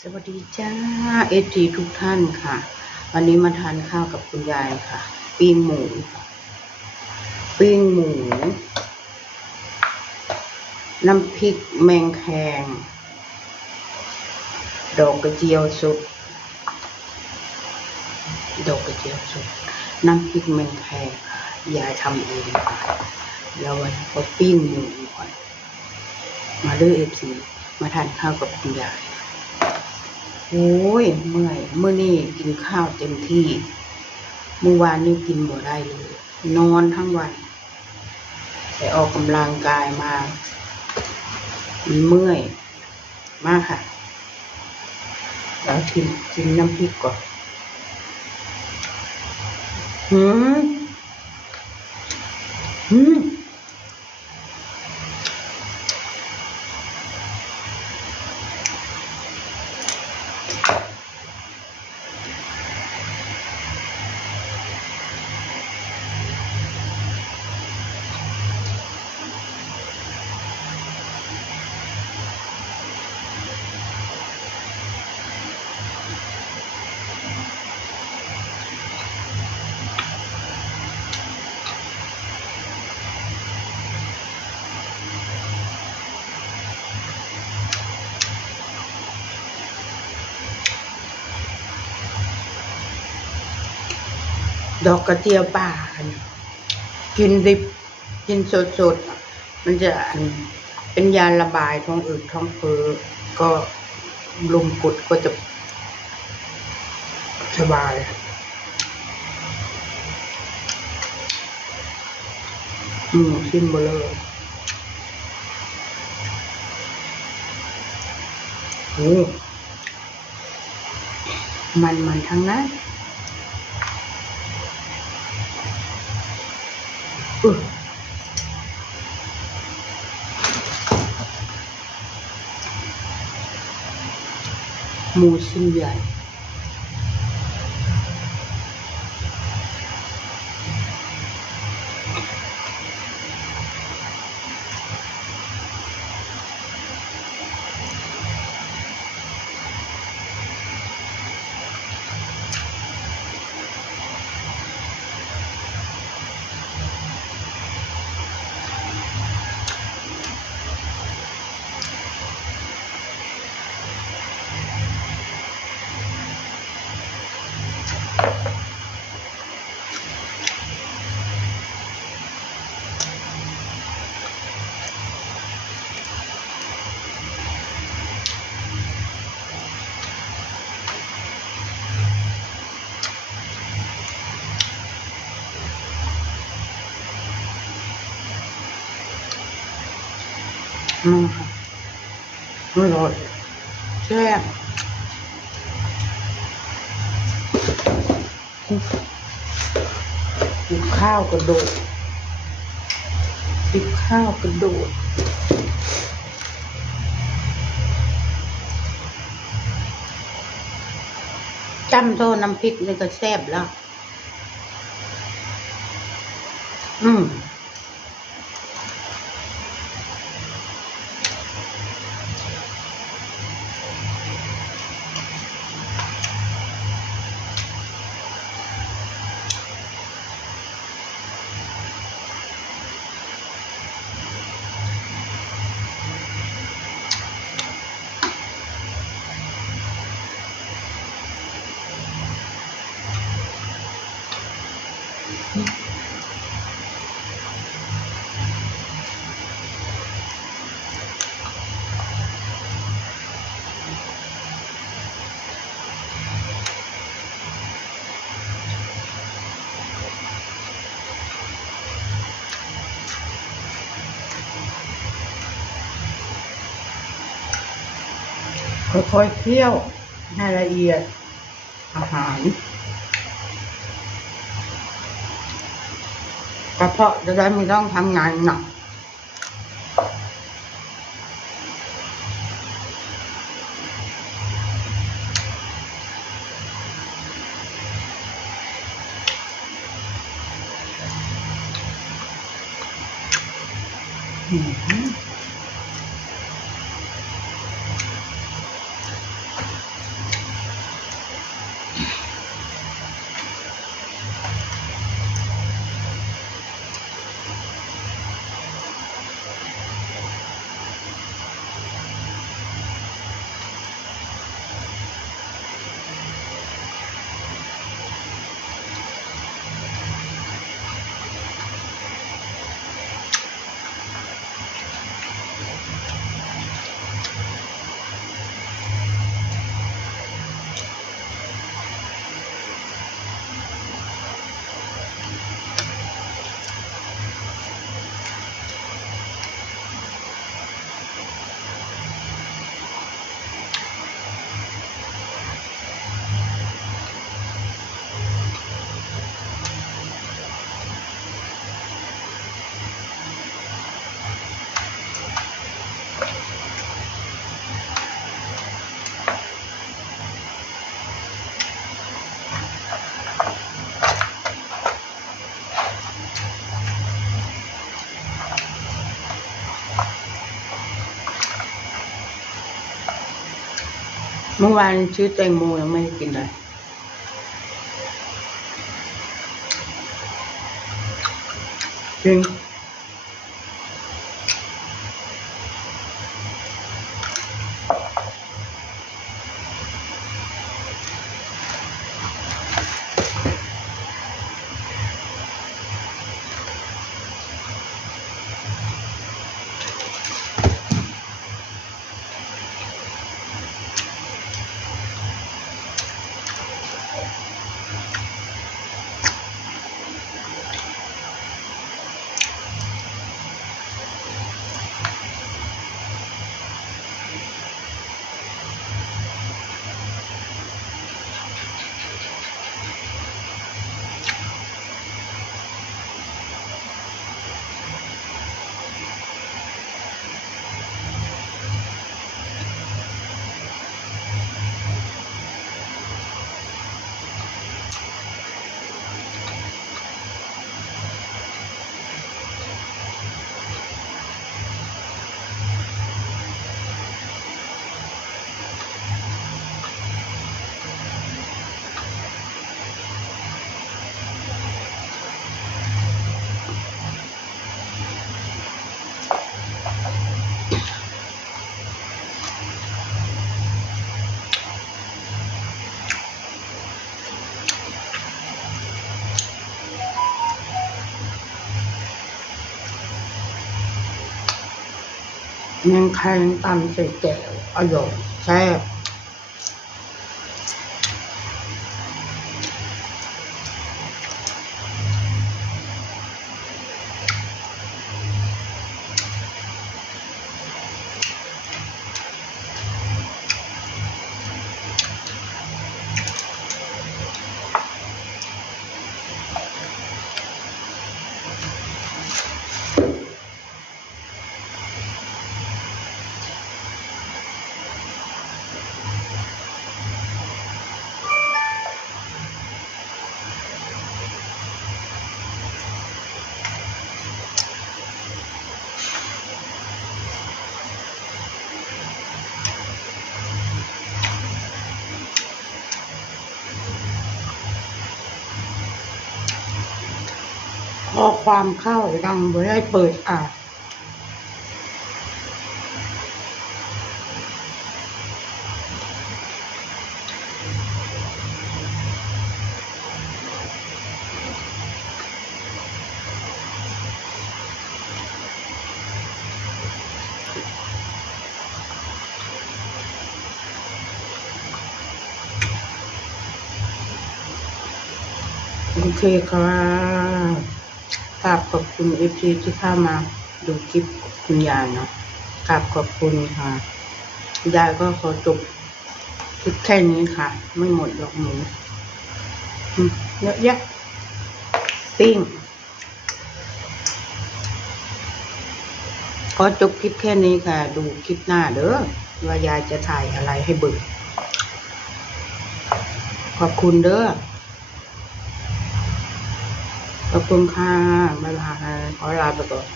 สวัสดีจ้าFGทุกท่านค่ะวันนี้มาทานข้าวกับคุณยายค่ะปิ้งหมูน้ำพริกแมงแคงดอกกระเจียวสุกน้ำพริกแมงแคงค่ะยายทำเองค่ะแล้ววันนี้ก็ปิ้งหมูก่อนมาเลือกFGมาทานข้าวกับคุณยายโอ้ยเมื่อนี่กินข้าวเต็มที่เมื่อวานนี้กินบ่ได้เลยนอนทั้งวันไปออกกำลังกายมาเมื่อยมากค่ะแล้วกินน้ำพริกก่อนดอกกระเจียวป่ากินดิบกินสดมันจะเป็นยาระบายท้องอืดท้องเฟ้อก็ลมกดก็จะสบายชิมเบลอมันทั้งนั้นหมูชิ้นใหญ่ค่ะอร่อยแซ่บกินข้าวกระโดดจ้ำโทน้ำพริกนี่ก็แซ่บแล้วค่อยๆเคี่ยวให้ละเอียดอาหารกระเพาะจะได้ไม่ต้องทำงานหนัก เมื่อวานชื่อแตงโมยังไม่ได้กินเลยจริงยังไข่ตำใส่แก้วอร่อยแซ่บพอความเข้าดังบ่ได้เปิดโอเคค่ะกราบขอบคุณ FC ที่เข้ามาดูคลิปคุณยายเนาะกราบขอบคุณค่ะยายก็ขอจบคลิปแค่นี้ค่ะไม่หมดหรอกหมูเยอะแยะปิ้งขอจบคลิปแค่นี้ค่ะดูคลิปหน้าเด้อว่ายายจะถ่ายอะไรให้เบิ่งขอบคุณเด้อขอบคุณค่ะบ๊ายบายขอลาไปก่อน